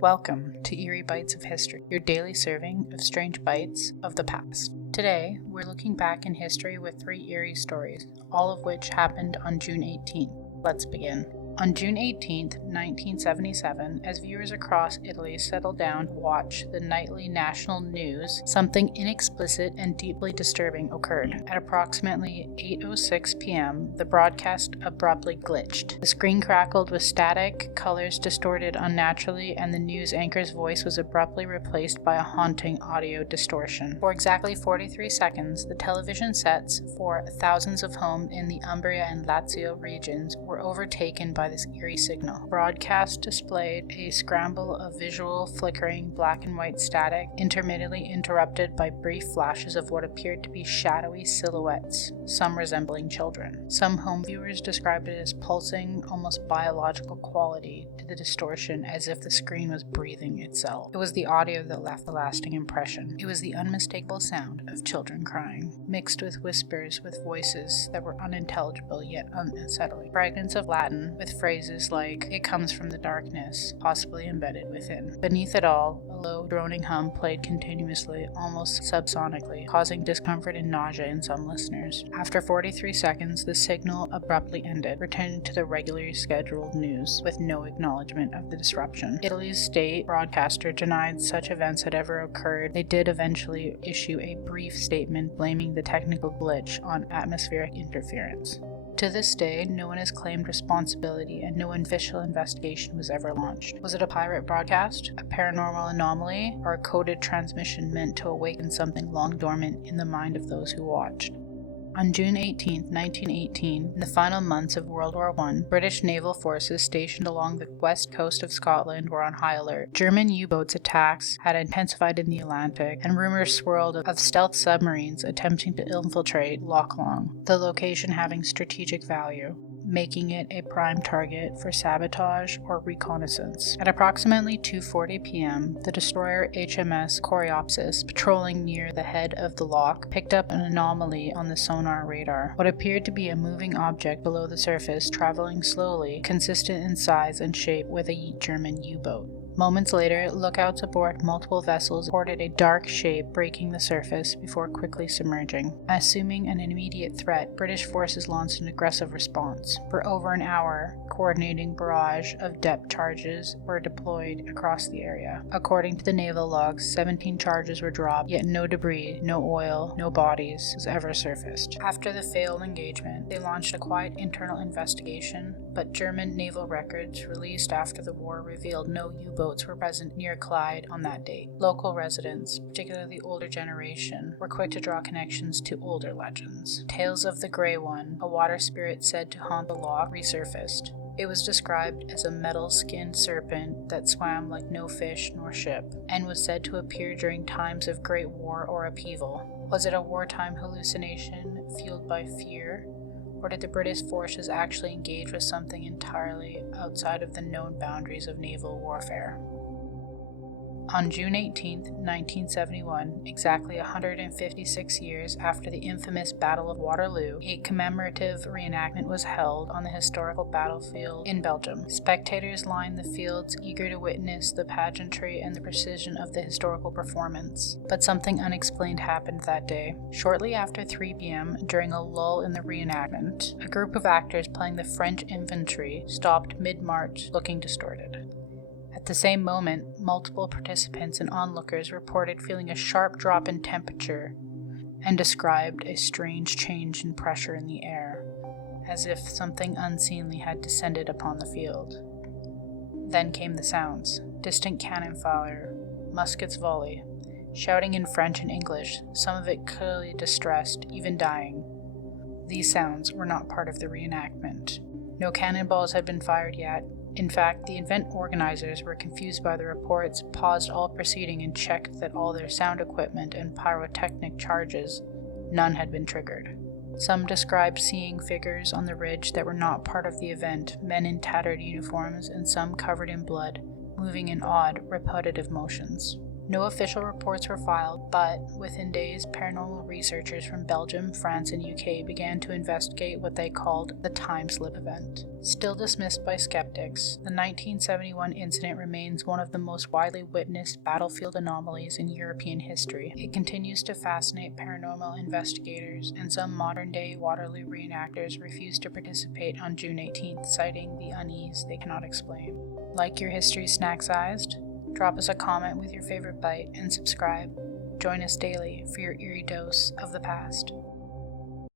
Welcome to Eerie Bites of History, your daily serving of strange bites of the past. Today, we're looking back in history with 3 eerie stories, all of which happened on June 18th. Let's begin. On June 18th, 1977, as viewers across Italy settled down to watch the nightly national news, something inexplicit and deeply disturbing occurred. At approximately 8:06 p.m., the broadcast abruptly glitched. The screen crackled with static, colors distorted unnaturally, and the news anchor's voice was abruptly replaced by a haunting audio distortion. For exactly 43 seconds, the television sets for thousands of homes in the Umbria and Lazio regions were overtaken by this eerie signal. Broadcast displayed a scramble of visual, flickering, black and white static, intermittently interrupted by brief flashes of what appeared to be shadowy silhouettes, some resembling children. Some home viewers described it as pulsing, almost biological quality to the distortion, as if the screen was breathing itself. It was the audio that left a lasting impression. It was the unmistakable sound of children crying, mixed with whispers with voices that were unintelligible yet unsettling. Fragments of Latin with phrases like, "It comes from the darkness," possibly embedded within. Beneath it all, a low, droning hum played continuously, almost subsonically, causing discomfort and nausea in some listeners. After 43 seconds, the signal abruptly ended, returning to the regularly scheduled news, with no acknowledgement of the disruption. Italy's state broadcaster denied such events had ever occurred. They did eventually issue a brief statement blaming the technical glitch on atmospheric interference. To this day, no one has claimed responsibility and no official investigation was ever launched. Was it a pirate broadcast, a paranormal anomaly, or a coded transmission meant to awaken something long dormant in the mind of those who watched? On June 18, 1918, in the final months of World War I, British naval forces stationed along the west coast of Scotland were on high alert. German U-boats attacks had intensified in the Atlantic, and rumors swirled of stealth submarines attempting to infiltrate Loch, the location having strategic value, making it a prime target for sabotage or reconnaissance. At approximately 2:40 p.m., the destroyer HMS Coreopsis, patrolling near the head of the Loch, picked up an anomaly on the sonar radar. What appeared to be a moving object below the surface, traveling slowly, consistent in size and shape with a German U-boat. Moments later, lookouts aboard multiple vessels reported a dark shape breaking the surface before quickly submerging. Assuming an immediate threat, British forces launched an aggressive response. For over an hour, coordinating barrage of depth charges were deployed across the area. According to the naval logs, 17 charges were dropped, yet no debris, no oil, no bodies was ever surfaced. After the failed engagement, they launched a quiet internal investigation, but German naval records released after the war revealed no U-boats were present near Clyde on that date. Local residents, particularly the older generation, were quick to draw connections to older legends. Tales of the Grey One, a water spirit said to haunt the Loch, resurfaced. It was described as a metal-skinned serpent that swam like no fish nor ship, and was said to appear during times of great war or upheaval. Was it a wartime hallucination fueled by fear? Or did the British forces actually engage with something entirely outside of the known boundaries of naval warfare? On June 18, 1971, exactly 156 years after the infamous Battle of Waterloo, a commemorative reenactment was held on the historical battlefield in Belgium. Spectators lined the fields, eager to witness the pageantry and the precision of the historical performance. But something unexplained happened that day. Shortly after 3 p.m., during a lull in the reenactment, a group of actors playing the French infantry stopped mid-march, looking distorted. At the same moment, multiple participants and onlookers reported feeling a sharp drop in temperature and described a strange change in pressure in the air, as if something unseemly had descended upon the field. Then came the sounds: distant cannon fire, muskets volley, shouting in French and English, some of it clearly distressed, even dying. These sounds were not part of the reenactment. No cannonballs had been fired yet. In fact, the event organizers were confused by the reports, paused all proceeding, and checked that all their sound equipment and pyrotechnic charges, none had been triggered. Some described seeing figures on the ridge that were not part of the event, men in tattered uniforms and some covered in blood, moving in odd, repetitive motions. No official reports were filed, but within days, paranormal researchers from Belgium, France, and UK began to investigate what they called the time slip event. Still dismissed by skeptics, the 1971 incident remains one of the most widely witnessed battlefield anomalies in European history. It continues to fascinate paranormal investigators, and some modern-day Waterloo reenactors refuse to participate on June 18th, citing the unease they cannot explain. Like your history snack-sized? Drop us a comment with your favorite bite and subscribe. Join us daily for your eerie dose of the past.